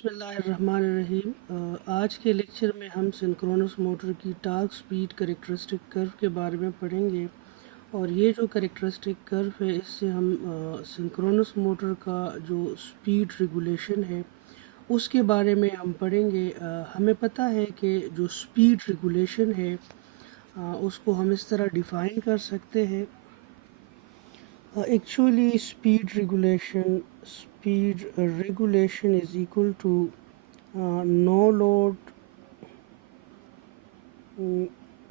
बिस्मिल्लाहिर्रहमानिर्रहीम। आज के लेक्चर में हम सिंक्रोनस मोटर की टॉर्क स्पीड कैरेक्टरिस्टिक कर्व के बारे में पढ़ेंगे। और ये जो कैरेक्टरिस्टिक कर्व है इससे हम सिंक्रोनस मोटर का जो स्पीड रेगुलेशन है उसके बारे में हम पढ़ेंगे। हमें पता है कि जो स्पीड रेगुलेशन है उसको हम इस तरह डिफ़ाइन कर सकते हैं। Actually, speed regulation is equal to no load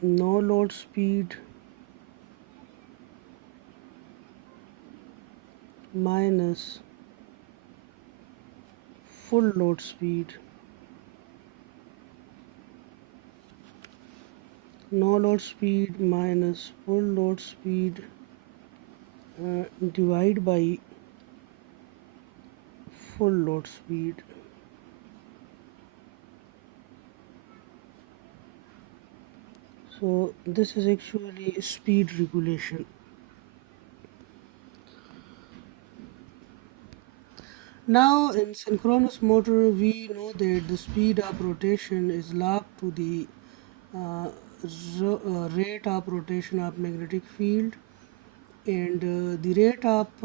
no load speed minus full load speed. No load speed minus full load speed divide by full load speed. So this is actually speed regulation. Now in synchronous motor we know that the speed of rotation is locked to the rate of rotation of magnetic field, and the rate of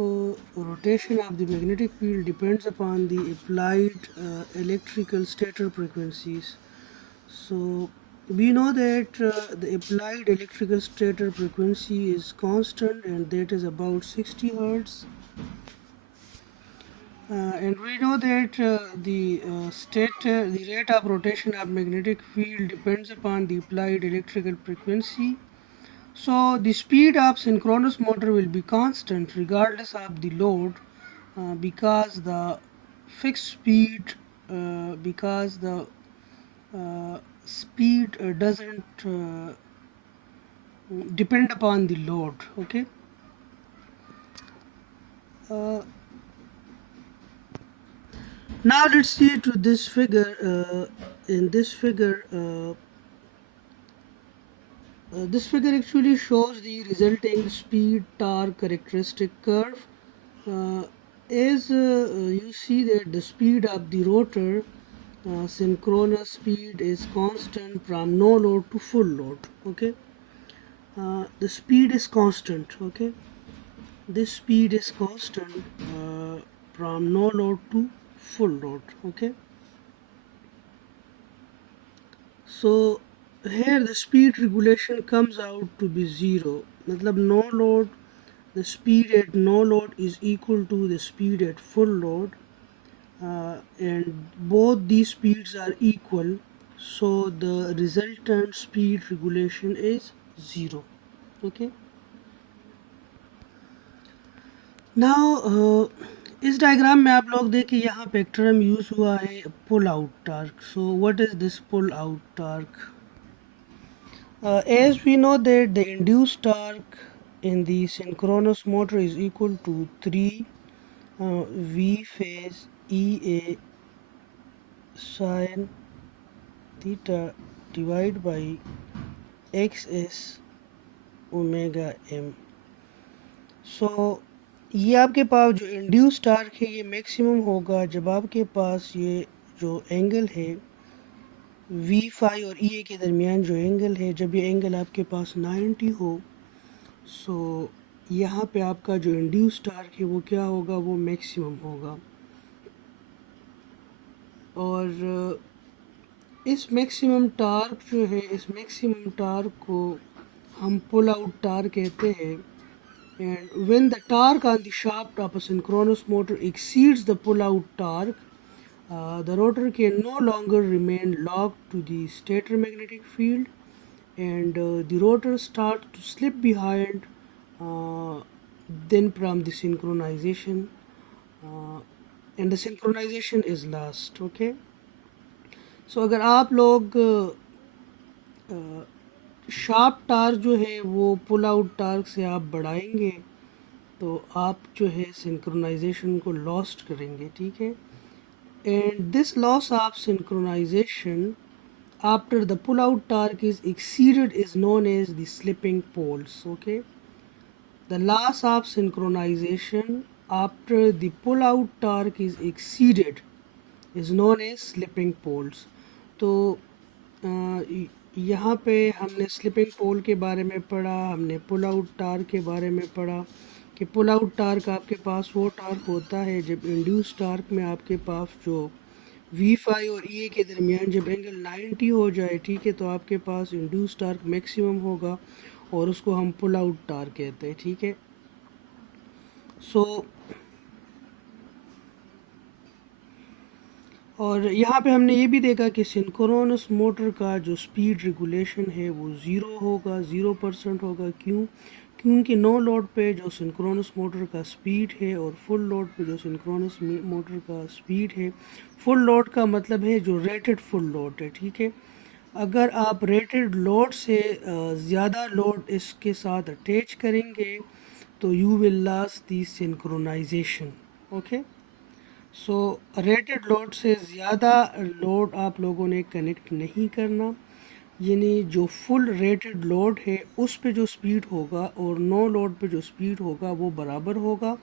rotation of the magnetic field depends upon the applied electrical stator frequencies. So we know that the applied electrical stator frequency is constant, and that is about 60 hertz. And we know that the rate of rotation of magnetic field depends upon the applied electrical frequency. So the speed of synchronous motor will be constant regardless of the load, because the fixed speed because the speed doesn't depend upon the load. Okay. Uh, Now let's see to this figure. In this figure, this figure actually shows the resulting speed torque characteristic curve. As you see that the speed of the rotor synchronous speed is constant from no load to full load. Okay, the speed is constant. Okay, this speed is constant from no load to full load. Okay. So here the speed regulation comes out to be zero. मतलब no load, the speed at no load is equal to the speed at full load, and both these speeds are equal, so the resultant speed regulation is zero. Okay. Now इस डायग्राम में आप लोग देखिए यहाँ पे एक term use हुआ है pull out torque. So what is this pull out torque? As we know that the induced torque in the synchronous motor is equal to 3 V phase EA sin theta divided by XS omega m. So ये आपके पास जो induce torque है ये मैक्सिमम होगा जब आपके पास ये जो एंगल है V5 और EA के दरमियान जो एंगल है, जब ये एंगल आपके पास 90 हो, सो यहाँ पे आपका जो इंड्यूस टार्क है वो क्या होगा, वो मैक्सिमम होगा. और इस मैक्सिमम टार्क जो है, इस मैक्सिमम टार्क को हम पुल आउट टार्क कहते हैं. And when the torque on the shaft of a synchronous motor exceeds the pull out torque, the rotor can no longer remain locked to the stator magnetic field, and the rotor starts to slip behind. uh, then from the synchronization, and the synchronization is lost. Okay. So अगर आप लोग sharp torque जो है वो पुल out torque से आप बढ़ाएंगे तो आप जो है सिंक्रोनाइजेशन को लॉस्ट करेंगे. ठीक है. And this loss of synchronisation after the pull out torque is exceeded is known as the slipping poles. Okay. The loss of synchronization after the pull out torque is exceeded is known as slipping poles. तो यहाँ पे हमने स्लिपिंग पोल के बारे में पढ़ा, हमने पुल out torque के बारे में पढ़ा कि पुल आउट टार्क आपके पास वो टार्क होता है जब इंड्यूस टार्क में आपके पास जो V5 और EA के दरमियान जब एंगल 90 हो जाए, ठीक है, तो आपके पास इंड्यूस टार्क मैक्सिमम होगा और उसको हम पुल आउट टार्क कहते हैं, ठीक है। सो और यहाँ पे हमने ये भी देखा कि सिंक्रोनस मोटर का जो स्पीड रेगुलेशन है वो ज़ीरो होगा, 0% होगा। क्यों? क्योंकि नो लोड पे जो सिंक्रोनस मोटर का स्पीड है और फुल लोड पे जो सिंक्रोनस मोटर का स्पीड है, फुल लोड का मतलब है जो रेटेड फुल लोड है, ठीक है। अगर आप रेटेड लोड से ज़्यादा लोड इसके साथ अटैच करेंगे तो you will loss the synchronisation, okay. So rated load से ज़्यादा लोड आप लोगों ने कनेक्ट नहीं करना, यानी जो फुल रेटेड लोड है उस पे जो स्पीड होगा और नो लोड पे जो स्पीड होगा वो बराबर होगा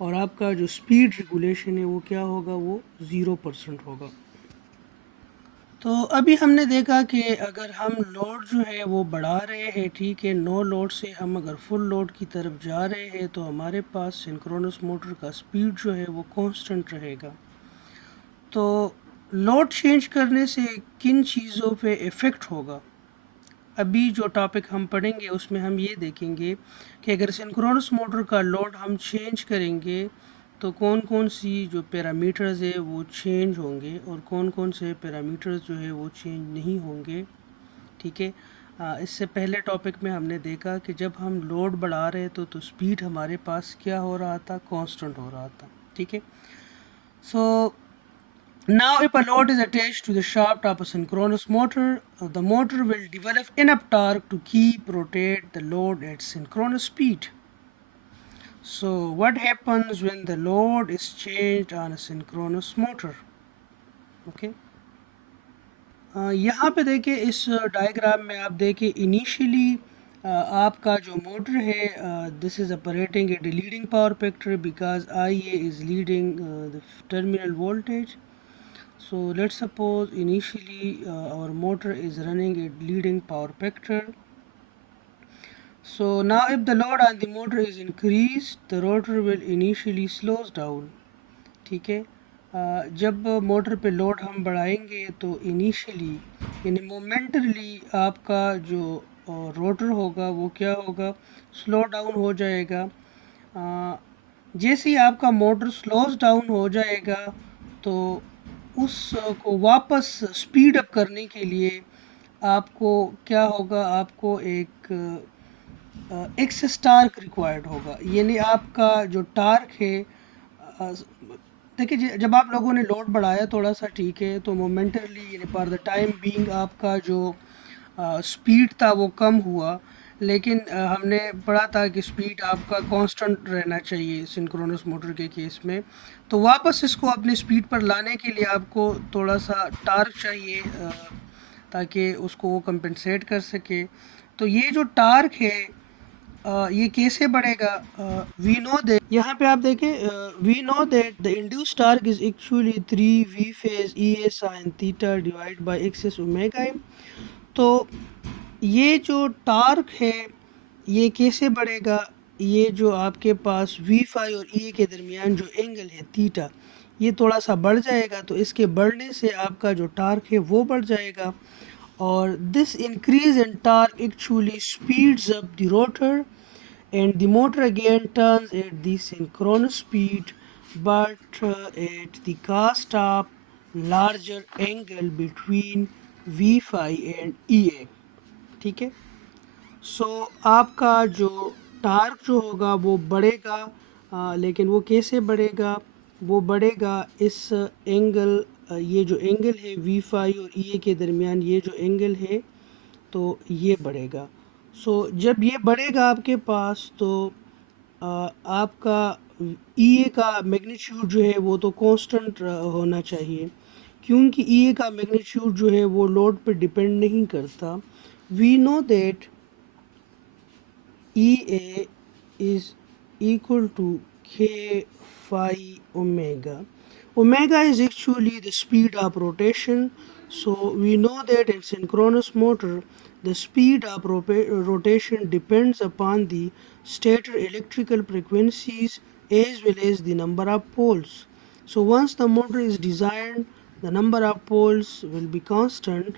और आपका जो स्पीड रेगुलेशन है वो क्या होगा, वो 0% होगा। तो अभी हमने देखा कि अगर हम लोड जो है वो बढ़ा रहे हैं, ठीक है, नो लोड से हम अगर फुल लोड की तरफ जा रहे हैं तो हमारे पास सिंक्रोनस मोटर का स्पीड जो है वो कांस्टेंट रहेगा। तो लोड चेंज करने से किन चीज़ों पे इफ़ेक्ट होगा, अभी जो टॉपिक हम पढ़ेंगे उसमें हम ये देखेंगे कि अगर सिंक्रोनस मोटर का लोड हम चेंज करेंगे तो कौन कौन सी जो पैरामीटर्स है वो चेंज होंगे और कौन कौन से पैरामीटर्स जो है वो चेंज नहीं होंगे, ठीक है। इससे पहले टॉपिक में हमने देखा कि जब हम लोड बढ़ा रहे तो स्पीड हमारे पास क्या हो रहा था, कांस्टेंट हो रहा था, ठीक है। सो now, if a load is attached to the shaft of a synchronous motor, the motor will develop enough torque to keep rotate the load at synchronous speed. So, what happens when the load is changed on a synchronous motor? Okay. यहाँ पे देखिए इस डायग्राम में आप देखिए इनिशियली आपका जो मोटर है this is operating eight leading power factor because IA is leading the terminal voltage. So let's suppose initially our motor is running at leading power factor. So now if the load on the motor is increased, the rotor will initially slows down. ठीक है, जब मोटर पे लोड हम बढ़ाएंगे तो इनिशियली यानी मोमेंटरली आपका जो रोटर होगा वो क्या होगा, स्लो डाउन हो जाएगा। जैसे ही आपका मोटर स्लोज डाउन हो जाएगा तो उस को वापस स्पीड अप करने के लिए आपको क्या होगा, आपको एक एक्सेस टार्क रिक्वायर्ड होगा, यानी आपका जो टार्क है देखिए जब आप लोगों ने लोड बढ़ाया थोड़ा सा, ठीक है, तो मोमेंटरली यानी फॉर द टाइम बीइंग आपका जो स्पीड था वो कम हुआ, लेकिन हमने पढ़ा था कि स्पीड आपका कांस्टेंट रहना चाहिए सिंक्रोनस मोटर के केस में। तो वापस इसको अपनी स्पीड पर लाने के लिए आपको थोड़ा सा टार्क चाहिए ताकि उसको वो कंपनसेट कर सके। तो ये जो टार्क है ये कैसे बढ़ेगा, वी नो दैट, यहाँ पे आप देखें we know that the induced torque is actually 3 V phase E A sine theta divide by X s omega M. तो ये जो टार्क है ये कैसे बढ़ेगा, ये जो आपके पास V5 और E के दरमियान जो एंगल है थीटा ये थोड़ा सा बढ़ जाएगा, तो इसके बढ़ने से आपका जो टार्क है वो बढ़ जाएगा और this increase in torque actually speeds up the rotor and the motor again turns at the synchronous speed but at the cost of larger angle between V5 and EA, ठीक है। सो आपका जो टार्क जो होगा वो बढ़ेगा, लेकिन वो कैसे बढ़ेगा, वो बढ़ेगा इस एंगल ये जो एंगल है V5 और EA के दरमियान ये जो एंगल है तो ये बढ़ेगा। सो जब ये बढ़ेगा आपके पास तो आपका EA का मैग्नीट्यूड जो है वो तो कांस्टेंट होना चाहिए, क्योंकि EA का मैग्नीट्यूड जो है वो लोड पे डिपेंड नहीं करता। We know that EA is equal to K phi omega, Omega is actually the speed of rotation. So we know that in synchronous motor, the speed of rotation depends upon the stator electrical frequencies as well as the number of poles. So once the motor is designed, the number of poles will be constant,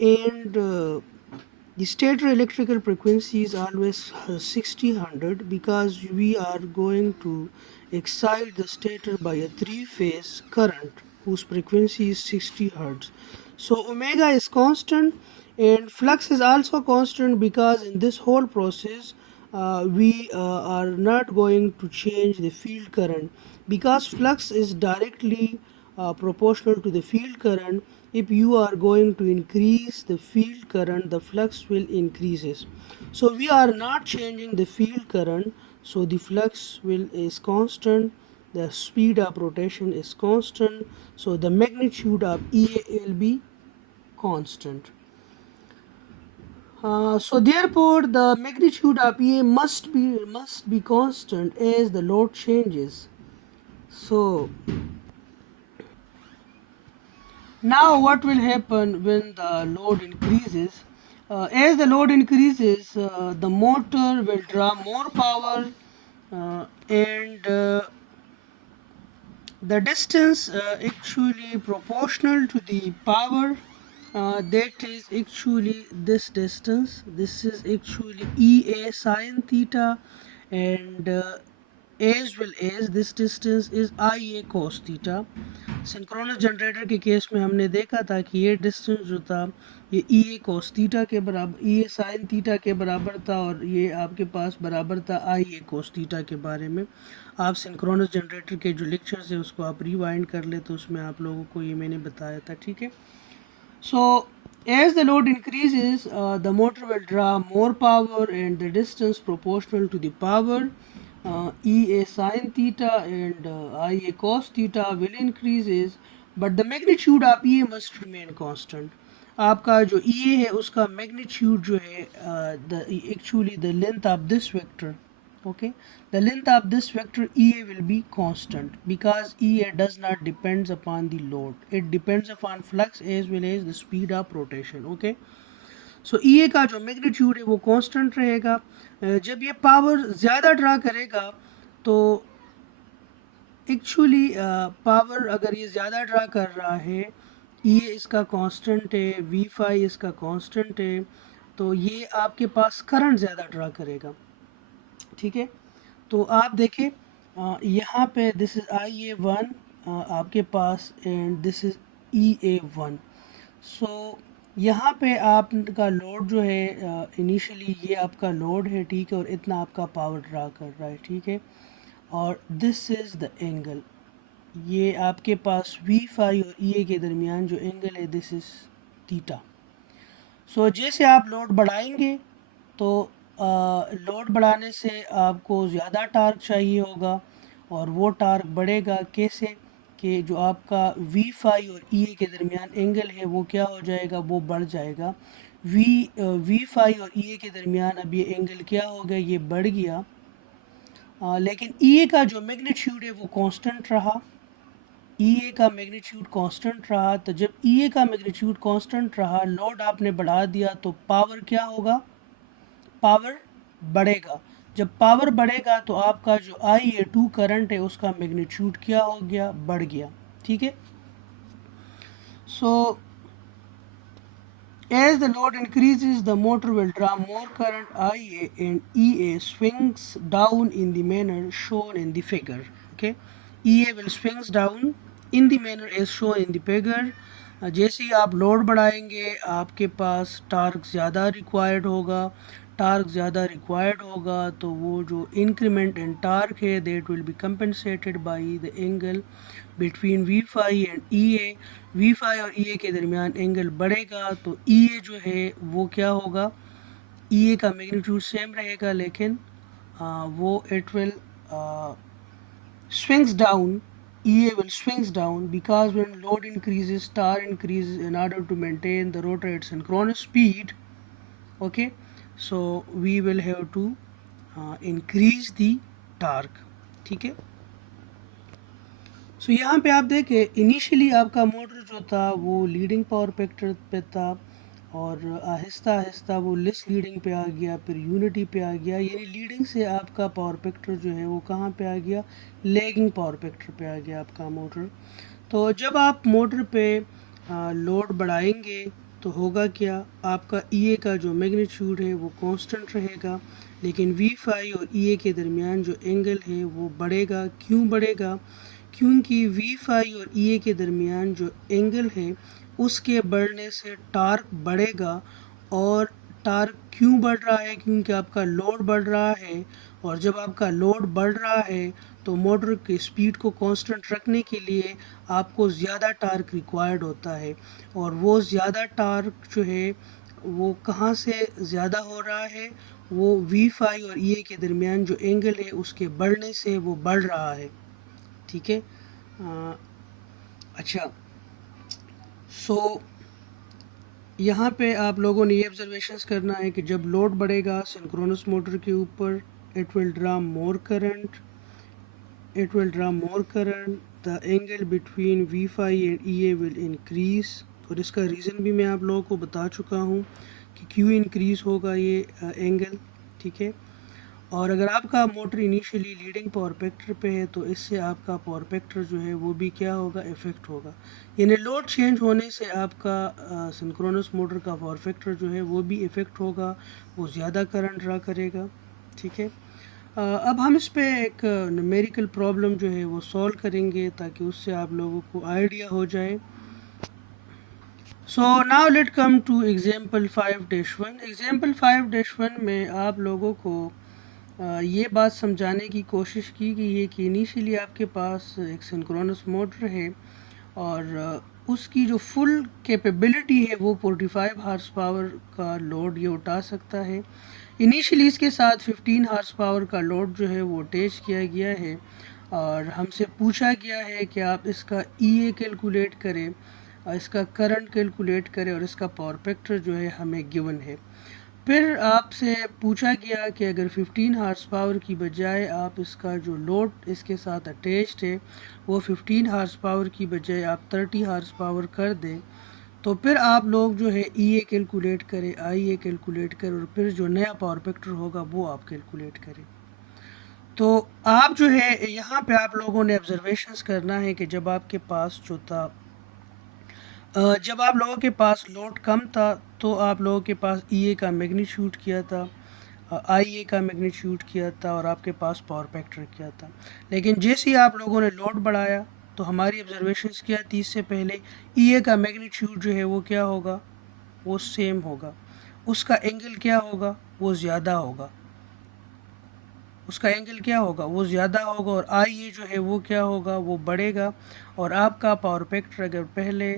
and the stator electrical frequency is always 60 100, because we are going to excite the stator by a three-phase current whose frequency is 60 Hz. So omega is constant and flux is also constant, because in this whole process we are not going to change the field current, because flux is directly proportional to the field current. If you are going to increase the field current, the flux will increases. So we are not changing the field current, so the flux will is constant, the speed of rotation is constant, so the magnitude of EA will be constant. So therefore the magnitude of EA must be constant as the load changes. So now what will happen when the load increases? As the load increases, the motor will draw more power, and the distance actually proportional to the power, that is actually this distance. This is actually EA sine theta, and as well as this distance is IA cos theta. Synchronous generator के केस में हमने देखा था कि ये डिस्टेंस जो था ये ई ए कोस थीटा के बराबर, ई ए साइन थीटा के बराबर था, और ये आपके पास बराबर था आई ए कोस थीटा के बारे में। आप सिंक्रोनस जनरेटर के जो लेक्चर्स है उसको आप रिवाइंड कर ले, तो उसमें आप लोगों को ये मैंने बताया था, ठीक है। सो as the load increases, the motor will draw more power and the distance proportional to the power. EA sin theta and IA cos theta will increases, but the magnitude of EA must remain constant. आपका जो EA है उसका magnitude जो है the actually the length of this vector, okay, the length of this vector EA will be constant, because EA does not depends upon the load, it depends upon flux as well as the speed of rotation, okay. सो ई ए का जो मैग्नीट्यूड है वो कांस्टेंट रहेगा। जब ये पावर ज़्यादा ड्रा करेगा तो एक्चुअली पावर अगर ये ज़्यादा ड्रा कर रहा है, ई ए इसका कांस्टेंट है, वी फाई इसका कांस्टेंट है, तो ये आपके पास करंट ज़्यादा ड्रा करेगा, ठीक है। तो आप देखें यहाँ पे this is I A one आपके पास, and this is E A one. So यहाँ पे आपका लोड जो है इनिशियली ये आपका लोड है, ठीक है, और इतना आपका पावर ड्रा कर रहा है, ठीक है, और दिस इज़ द एंगल, ये आपके पास वी फाई और ई ए के दरमियान जो एंगल है दिस इज़ थीटा। सो जैसे आप लोड बढ़ाएंगे तो लोड बढ़ाने से आपको ज़्यादा टार्क चाहिए होगा, और वो टार्क बढ़ेगा कैसे कि जो आपका वी फाई और ई ए के दरमियान एंगल है वो क्या हो जाएगा, वो बढ़ जाएगा। वी फाई और ई ए के दरमियान अब ये एंगल क्या हो गया, ये बढ़ गया, लेकिन ई ए का जो मैग्नीट्यूड है वो कांस्टेंट रहा। ई ए का मैग्नीट्यूड कांस्टेंट रहा, तो जब ई ए का मैग्नीट्यूड कांस्टेंट रहा, लोड आपने बढ़ा दिया, तो पावर क्या होगा, पावर बढ़ेगा। जब पावर बढ़ेगा तो आपका जो आई ए टू करंट है उसका मैग्नीट्यूड क्या हो गया, बढ़ गया, ठीक है। सो as the load increases, the motor will draw more current IA, and EA swings down in the manner shown in the figure. Okay, EA will swings down in the manner as shown in the figure. जैसे ही आप load बढ़ाएंगे आपके पास torque ज़्यादा required होगा, torque ज़्यादा required होगा तो वो जो इंक्रीमेंट इन टार्क है that will be compensated by the angle between V phi and E A. V phi और ई ए के दरमियान एंगल बढ़ेगा तो ई ए जो है वो क्या होगा, ई ए का मैग्नीट्यूड सेम रहेगा, लेकिन वो it will swings down, EA will swings down, because when load increases, star increases in order to maintain the rotor at synchronous speed, okay, so we will have to increase the torque, ठीक है। सो यहाँ पे आप देखें इनिशियली आपका मोटर जो था वो लीडिंग पावर फैक्टर पे था, और आहिस्ता आहिस्ता वो लेस लीडिंग पे आ गया, फिर यूनिटी पे आ गया, यानी लीडिंग से आपका पावर फैक्टर जो है वो कहाँ पे आ गया, लैगिंग पावर फैक्टर पे आ गया आपका मोटर। तो जब आप मोटर पे लोड बढ़ाएंगे तो होगा क्या, आपका ईए का जो मैग्नीट्यूड है वो कांस्टेंट रहेगा, लेकिन वी फाई और ईए के दरमियान जो एंगल है वो बढ़ेगा। क्यों बढ़ेगा, क्योंकि वी फाई और ईए के दरमियान जो एंगल है उसके बढ़ने से टार्क बढ़ेगा। और टार्क क्यों बढ़ रहा है, क्योंकि आपका लोड बढ़ रहा है, और जब आपका लोड बढ़ रहा है तो मोटर की स्पीड को कांस्टेंट रखने के लिए आपको ज़्यादा टार्क रिक्वायर्ड होता है। और वो ज़्यादा टार्क जो है वो कहाँ से ज़्यादा हो रहा है, वो वी फाई और ईए के दरमियान जो एंगल है उसके बढ़ने से वो बढ़ रहा है। ठीक है। अच्छा, सो यहाँ पे आप लोगों ने ये ऑब्जर्वेशंस करना है कि जब लोड बढ़ेगा सिंक्रोनस मोटर के ऊपर, it will draw more current, it will draw more current, the angle between V phi and EA will increase। और इसका रीज़न भी मैं आप लोगों को बता चुका हूँ कि क्यों इंक्रीज़ होगा ये एंगल। ठीक है। और अगर आपका motor initially leading power factor पे है तो इससे आपका पावर फैक्टर जो है वो भी क्या होगा, इफ़ेक्ट होगा, यानी लोड चेंज होने से आपका सिंक्रोनस मोटर का पावर फैक्टर जो है वो भी इफ़ेक्ट होगा, वो ज़्यादा करंट ड्रा करेगा। ठीक है। अब हम इस पे एक न्यूमेरिकल प्रॉब्लम जो है वो सॉल्व करेंगे ताकि उससे आप लोगों को आइडिया हो जाए। So now let come to example 5-1। Example 5-1 में आप लोगों को ये बात समझाने की कोशिश की गई है कि इनिशियली आपके पास एक सिंक्रोनस मोटर है, और उसकी जो फुल कैपेबिलिटी है वो 45 हार्स पावर का लोड ये उठा सकता है। इनिशियली इसके साथ 15 हार्स पावर का लोड जो है वो अटैच किया गया है, और हमसे पूछा गया है कि आप इसका ईए कैलकुलेट करें, इसका करंट कैलकुलेट करें, और इसका पावर फैक्टर जो है हमें गिवन है। फिर आपसे पूछा गया कि अगर 15 हार्स पावर की बजाय आप इसका जो लोड इसके साथ अटैच्ड है वो 15 हार्स पावर की बजाय आप 30 हार्स पावर कर दें, तो फिर आप लोग जो है ई ए कैलकुलेट करें, आई ए कैलकुलेट करें, और फिर जो नया पावर फैक्टर होगा वो आप कैलकुलेट करें। तो आप जो है यहाँ पे आप लोगों ने ऑब्जर्वेशंस करना है कि जब आपके पास जो था जब आप लोगों के पास लोड कम था तो आप लोगों के पास ई ए का मैग्नीट्यूड किया था, आई ए का मैग्नीट्यूड किया था, और आपके पास पावर फैक्टर किया था। लेकिन जैसे ही आप लोगों ने लोड बढ़ाया तो हमारी ऑब्जर्वेशंस क्या थी, इससे पहले ई ए का मैग्नीट्यूड जो है वो क्या होगा, वो सेम होगा, उसका एंगल क्या होगा, वो ज़्यादा होगा, उसका एंगल क्या होगा, वो ज़्यादा होगा, और आई ए जो है वो क्या होगा, वो बढ़ेगा। और आपका पावर फैक्टर अगर पहले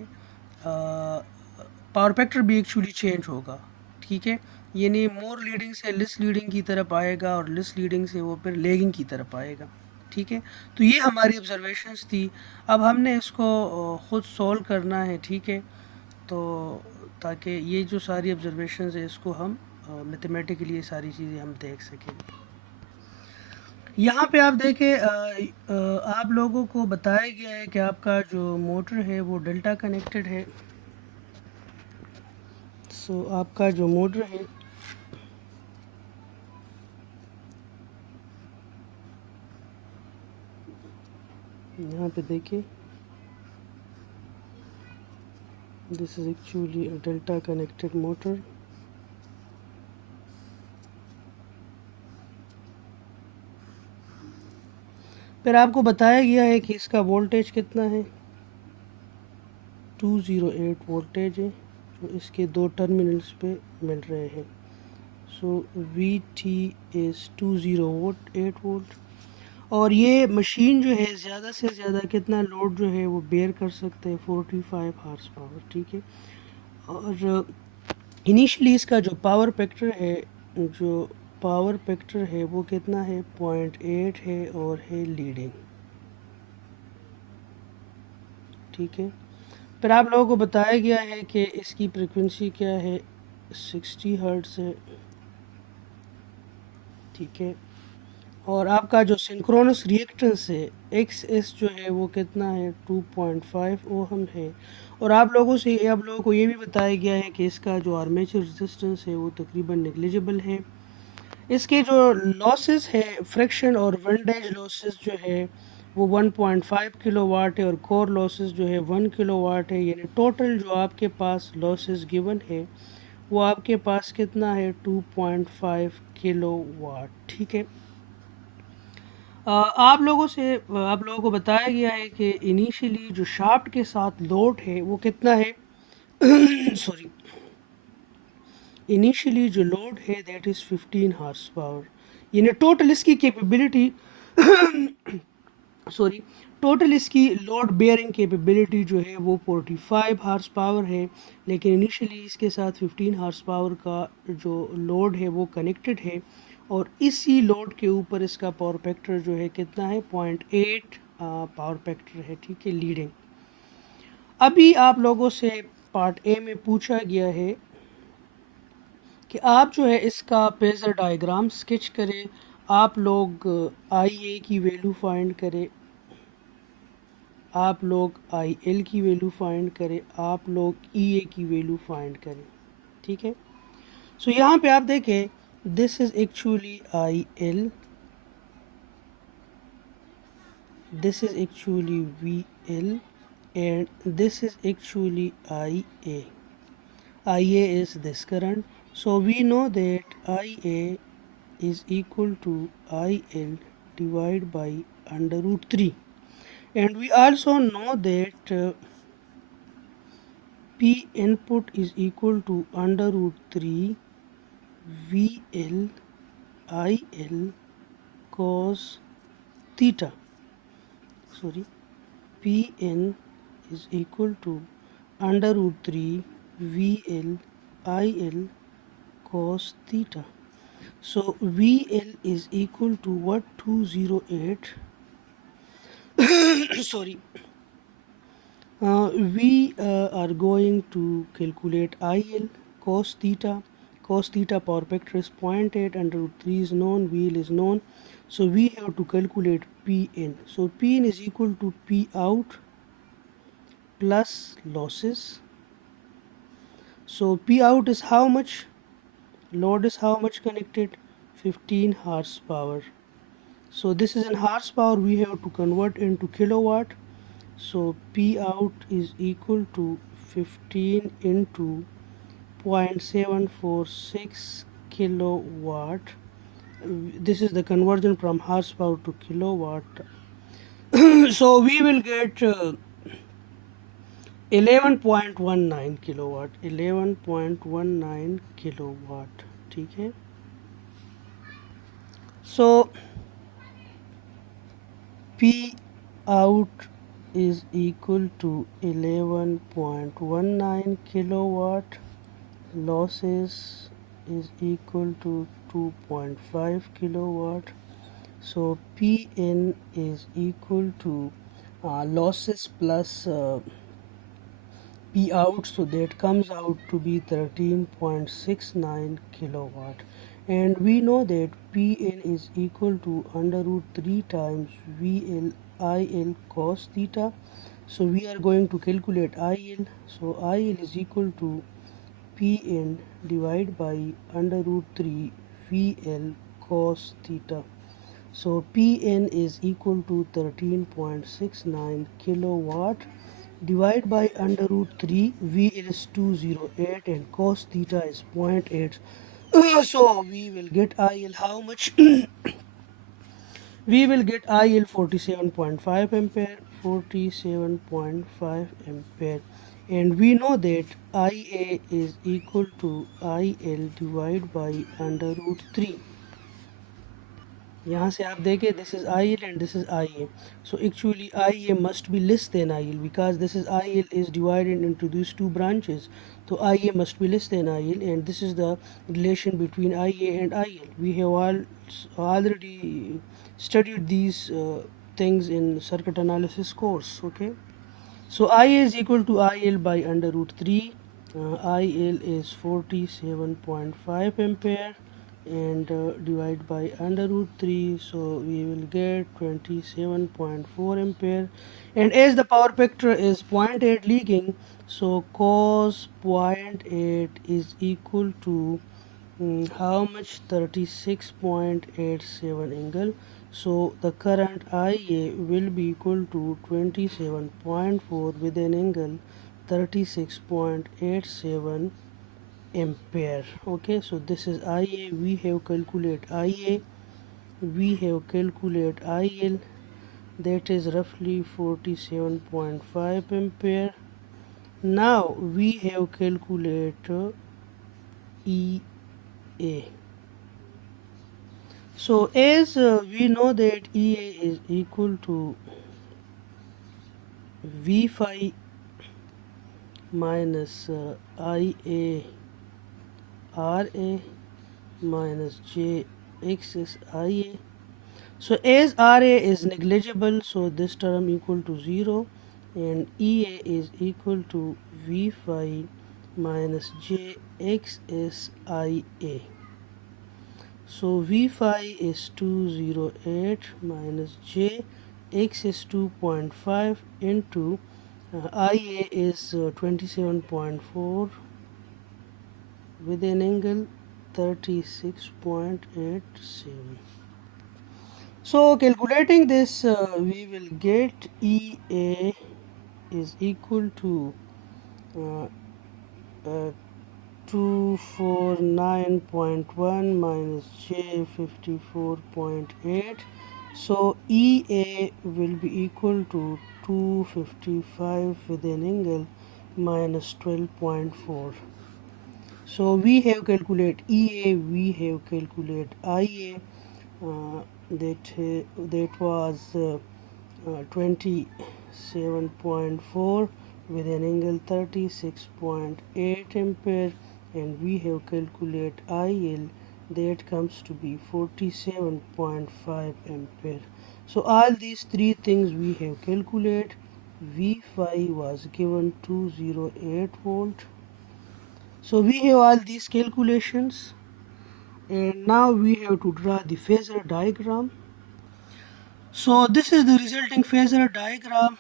पावर फैक्टर भी एक्चुअली चेंज होगा। ठीक है, यानी मोर लीडिंग से लेस लीडिंग की तरफ आएगा, और लेस लीडिंग से वो फिर लेगिंग की तरफ आएगा। ठीक है, तो ये हमारी ऑब्जर्वेशंस थी। अब हमने इसको ख़ुद सॉल्व करना है। ठीक है, तो ताकि ये जो सारी ऑब्जर्वेशंस है इसको हम मैथमेटिकली ये सारी चीज़ें हम देख सकें। यहाँ पे आप देखें आप लोगों को बताया गया है कि आपका जो मोटर है वो डेल्टा कनेक्टेड है। सो आपका जो मोटर है यहाँ पे देखिए, this is actually a delta connected motor. फिर आपको बताया गया है कि इसका वोल्टेज कितना है, 208 वोल्टेज है जो इसके दो टर्मिनल्स पे मिल रहे हैं। सो वी टी इज़ 208 वोल्ट। और ये मशीन जो है ज़्यादा से ज़्यादा कितना लोड जो है वो बेयर कर सकते हैं, 45 हार्स पावर। ठीक है, और इनिशियली इसका जो पावर फैक्टर है, जो पावर फैक्टर है वो कितना है, 0.8 है, और है लीडिंग। ठीक है, फिर आप लोगों को बताया गया है कि इसकी फ्रिक्वेंसी क्या है, 60 हर्ट्ज़ है। ठीक है, और आपका जो सिंक्रोनस रिएक्टेंस है एक्स एस जो है वो कितना है 2.5 ओहम है। और आप लोगों को ये भी बताया गया है कि इसका जो आर्मेचर रेजिस्टेंस है वो तकरीबन नेग्लिजिबल है। इसके जो लॉसेस है फ्रिक्शन और विंडेज लॉसेस जो है वो 1.5 किलोवाट है और कोर लॉसेस जो है 1 किलोवाट है, यानी टोटल जो आपके पास लॉसेस गिवन है वो आपके पास कितना है 2.5 किलोवाट। ठीक है। आप लोगों को बताया गया है कि इनिशियली जो शाफ्ट के साथ लोड है वो कितना है सॉरी, इनिशियली जो लोड है दैट इज़ 15 हार्स पावर, यानी टोटल इसकी कैपेबिलिटी सॉरी टोटल इसकी लोड बेयरिंग कैपेबिलिटी जो है वो 45 हार्स पावर है, लेकिन इनिशियली इसके साथ 15 हार्स पावर का जो लोड है वो कनेक्टेड है और इसी लोड के ऊपर इसका पावर फैक्टर जो है कितना है 0.8 पावर फैक्टर है। ठीक है, लीडिंग। अभी आप लोगों से पार्ट ए में पूछा गया है कि आप जो है इसका फेजर डायग्राम स्केच करें, आप लोग आई ए की वैल्यू फाइंड करें, आप लोग आई एल की वैल्यू फाइंड करें, आप लोग ई ए की वैल्यू फाइंड करें। ठीक है। सो यहाँ पे आप देखें this is actually I L, this is actually VL, and this is actually IA. IA is this current, so we know that IA is equal to IL divided by under root 3, and we also know that P input is equal to under root 3 VL IL cos theta. Sorry, Pn is equal to under root 3 VL IL cos theta. So VL is equal to what? 208 sorry, we are going to calculate IL cos theta. Cos theta power factor is 0.8, under root 3 is known, VL is known. So we have to calculate Pn. So Pn is equal to P out plus losses. So P out is how much? Load is how much connected? 15 horsepower. So this is in horsepower, we have to convert into kilowatt. So P out is equal to 15 into 0.746 kilowatt. This is the conversion from horsepower to kilowatt. So we will get 11.19 किलोवाट, 11.19 किलोवाट। ठीक है। सो P out is equal to 11.19 kilowatt, losses is equal to 2.5 kilowatt. So Pn is equal to losses plus P out, so that comes out to be 13.69 kilowatt, and we know that Pn is equal to under root 3 times VL IL cos theta. So we are going to calculate IL. So IL is equal to Pn divided by under root 3 VL cos theta. So Pn is equal to 13.69 kilowatt divide by under root 3, VL is 208 and cos theta is 0.8. So we will get IL how much? We will get IL 47.5 ampere, 47.5 ampere, and we know that IA is equal to IL divided by under root 3. यहाँ से आप देखें this is IL and this is IA. So actually IA must be less than IL because this is IL is divided into these two branches. So IA must be less than IL, and this is the relation between IA and IL. We have already studied these things in circuit analysis course. Okay. So IA is equal to IL by under root 3. IL is 47.5 ampere. and divide by under root 3, so we will get 27.4 ampere. And as the power factor is zero point 0.8 leaking, so cos 0.8 is equal to how much? 36.87 angle. So the current IA will be equal to 27.4 with an angle 36.87 ampere. Okay, so this is IA. We have calculate IA. We have calculate IL, that is roughly 47.5 ampere. Now we have calculate EA. So as we know that EA is equal to V phi minus IA RA minus J XS IA. So as RA is negligible, so this term equal to 0, and EA is equal to V phi minus J XS IA. So V phi is 208 minus J X is 2.5 into IA is 27.4 with an angle 36.87. So calculating this, we will get EA is equal to uh, uh, 249.1 minus J 54.8. So EA will be equal to 255 with an angle minus 12.4. So we have calculate EA, we have calculate IA. That was 27.4 with an angle 36.8 ampere, and we have calculate IL, that comes to be 47.5 ampere. So all these three things we have calculate. V phi was given 208 volt. So we have all these calculations, and now we have to draw the phasor diagram. So this is the resulting phasor diagram.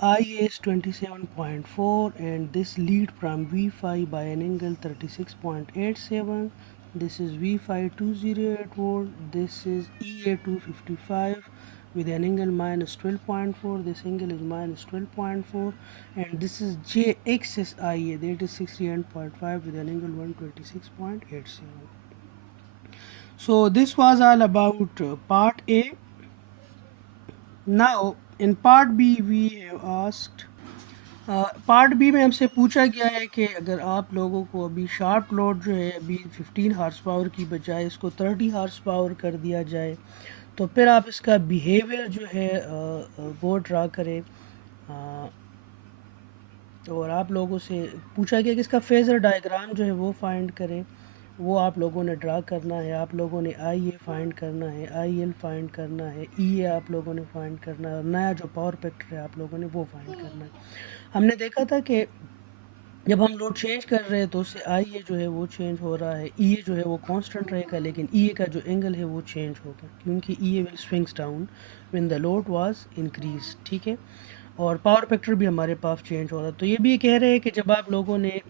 IA is 27.4, and this lead from V phi by an angle 36.87. This is V phi 208 volt. This is EA 255 with an angle minus 12.4. This angle is minus 12.4, and this is JXSIA, that is 68.5 with an angle 126.87. So this was all about part A. Now in part B we have asked, part B में हमसे पूछा गया है कि अगर आप लोगों को अभी शार्प लोड जो है अभी 15 हार्स पावर की बजाय इसको 30 हार्स पावर कर दिया जाए, तो फिर आप इसका बिहेवियर जो है वो ड्रा करें। और आप लोगों से पूछा गया कि इसका फेज़र डायग्राम जो है वो फाइंड करें। वो आप लोगों ने ड्रा करना है। आप लोगों ने आई ए फाइंड करना है, आई एल फाइंड करना है, ई ए आप लोगों ने फाइंड करना है, और नया जो पावर फैक्टर है आप लोगों ने वो फाइंड करना है। हमने देखा था कि जब हम लोड चेंज कर रहे हैं तो उससे आई ए जो है वो चेंज हो रहा है, ई ए जो है वो कांस्टेंट रहेगा, लेकिन ई ए का जो एंगल है वो चेंज होगा, क्योंकि E A will swings down when the load was increase. ठीक है, और पावर फैक्टर भी हमारे पास चेंज हो रहा है। तो ये भी कह रहे हैं कि जब आप लोगों ने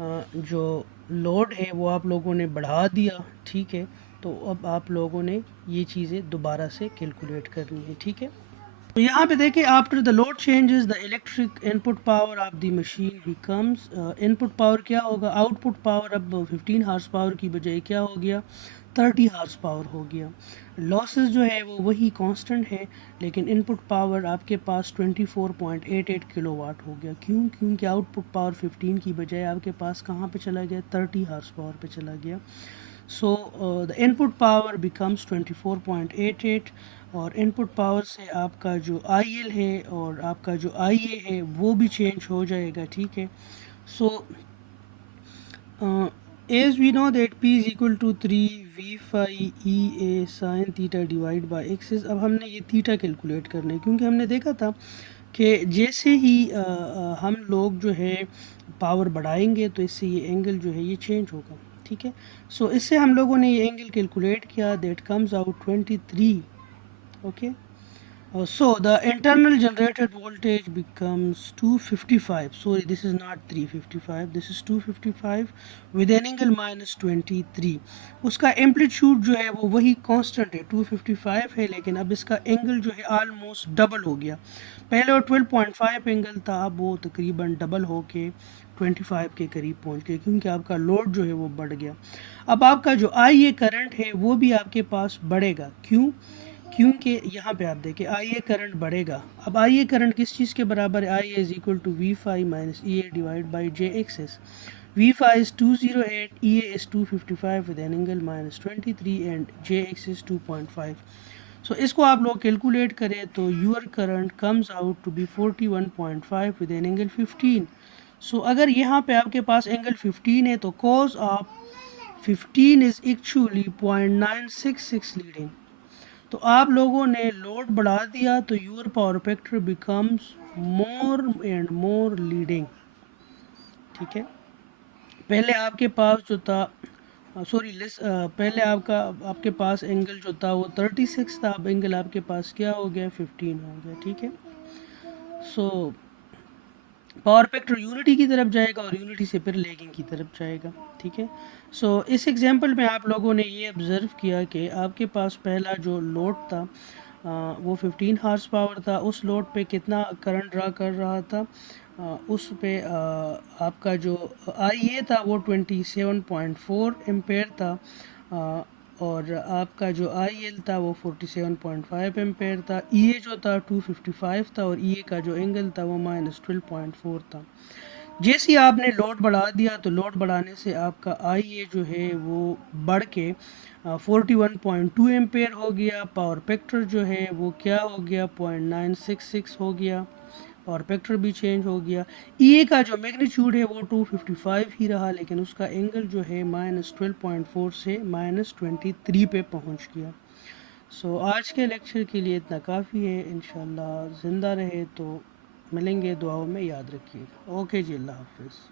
जो लोड है वो आप लोगों ने बढ़ा दिया, ठीक है, तो अब आप लोगों ने ये चीज़ें दोबारा से कैलकुलेट करनी है। ठीक है, तो यहाँ पे देखिए, after the load changes the electric input power of the machine becomes, input power क्या होगा, आउटपुट पावर अब 15 हार्स पावर की बजाय क्या हो गया, 30 हार्स पावर हो गया। लॉसेस जो है वो वही कांस्टेंट है, लेकिन इनपुट पावर आपके पास 24.88 किलोवाट हो गया। क्यों? क्योंकि आउटपुट पावर 15 की बजाय आपके पास कहाँ पे चला गया, 30 हार्स पावर पे चला गया। So the input power becomes 24.88, और इनपुट पावर से आपका जो आई एल है और आपका जो आई ए है वो भी चेंज हो जाएगा। ठीक है, so as we know that P is equal to 3 V phi E A sine theta divide by X s. अब हमने ये थीटा कैलकुलेट करना है, क्योंकि हमने देखा था कि जैसे ही हम लोग जो है पावर बढ़ाएंगे तो इससे ये एंगल जो है ये चेंज होगा। ठीक है। सो इससे हम लोगों ने ये एंगल कैलकुलेट किया, that comes out 23. Okay, so the internal generated voltage becomes 255. Sorry, this is not 355, this is 255 with an angle minus 23. उसका एम्पलीट्यूड जो है वो वही कांस्टेंट है 255 है, लेकिन अब इसका एंगल जो है ऑलमोस्ट डबल हो गया। पहले वो 12.5 एंगल था, अब वो तकरीबन डबल हो के 25 के करीब पहुंच गया, क्योंकि आपका लोड जो है वो बढ़ गया। अब आपका जो आई ए करंट है वो भी आपके पास बढ़ेगा। क्यों? क्योंकि यहाँ पे आप देखें आई ए करंट बढ़ेगा। अब आई ए करंट किस चीज़ के बराबर है? I A is equal to V phi minus E A divide by J X S. V phi is 208, E A is 255 with an angle minus 23 and J X is 2.5। So इसको आप लोग कैलकुलेट करें तो your current comes out to be 41.5 with an angle 15। So अगर यहाँ पे आपके पास एंगल 15 है तो कॉज ऑफ 15 इज एक्चुअली 0.966 लीडिंग। तो आप लोगों ने लोड बढ़ा दिया तो your power factor becomes more and more leading. ठीक है, पहले आपके पास जो था सॉरी लेस पहले आपके पास एंगल जो था वो 36 था, अब एंगल आपके पास क्या हो गया? 15 हो गया। ठीक है, सो पावर फैक्टर यूनिटी की तरफ जाएगा और यूनिटी से फिर लैगिंग की तरफ जाएगा। ठीक है, सो इस एग्जांपल में आप लोगों ने ये ऑब्ज़र्व किया कि आपके पास पहला जो लोड था वो 15 हार्स पावर था। उस लोड पे कितना करंट ड्रा कर रहा था? उस पे आपका जो आई ए था वो 27.4 एम्पेयर था, और आपका जो आई एल था वो 47.5 एम्पेयर था। ई ए जो था 255 था और ई ए का जो एंगल था वो -12.4 था। जैसे ही आपने लोड बढ़ा दिया तो लोड बढ़ाने से आपका आई ए जो है वो बढ़ के 41.2 एम्पेयर हो गया। पावर फैक्टर जो है वो क्या हो गया? 0.966 हो गया। पावर फैक्टर भी चेंज हो गया। ई ए का जो मैग्नीट्यूड है वो 255 ही रहा, लेकिन उसका एंगल जो है -12.4 से -23 पे पहुंच गया। सो आज के लेक्चर के लिए इतना काफ़ी है। इंशाल्लाह ज़िंदा रहे तो मिलेंगे, दुआओं में याद रखिएगा। ओके जी, अल्लाह हाफिज़।